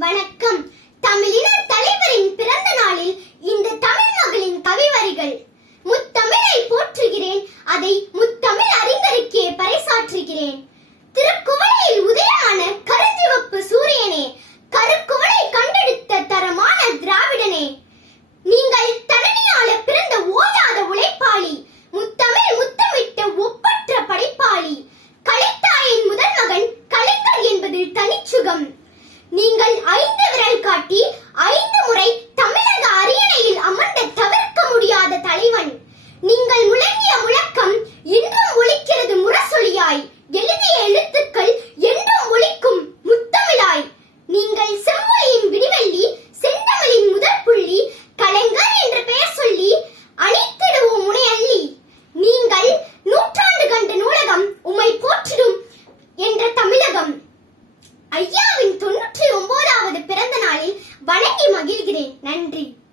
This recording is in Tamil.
வணக்கம். தமிழின தலைவரின் பிறந்த நாளில் இந்த தமிழ் மகளின் கவிவரிகள். முத்தமிழை போற்றுகிறேன், அதை முத்தமிழ் அறிஞருக்கே பறைசாற்றுகிறேன். திருக்குவளையில் உதயமான கருஞ்சிவப்பு சூரியனே, கருக்குவளை கண்டெடுத்த தரமான திராவிடனே, நீங்கள் தரணியால பிறந்த ஓயாத உழைப்பாளி, முத்தமிழ் முத்தமிட்ட ஒப்பற்ற படைப்பாளி. கலித்தாயின் முதல் மகன் கலைஞர் என்பது தனிச்சுகம். நீங்கள் 5 விரல் காட்டி 5 முறை தமிழக அரியணையில் அமர்ந்த தவிர்க்க முடியாத தலைவன். நீங்கள் முழங்கிய முழக்கம் இன்றும் ஒலிக்கிறது முரசொலியாய், எழுதிய எழுத்துக்கள் என்றும் ஒலிக்கும் முத்தமிழாய். நீங்கள் செம்மொழியின் விடிவெள்ளி, செந்தமிழின் முதற் புள்ளி, கலைஞர் என்ற பெயர் சொல்லி அணித்திடுவோம் உனை அள்ளி. நீங்கள் நூற்றாண்டு கண்ட நூலகம், உம்மை போற்றிடும் என்ற தமிழகம். ஐயாவின் 99வது பிறந்த நாளில் வணங்கி மகிழ்கிறேன். நன்றி.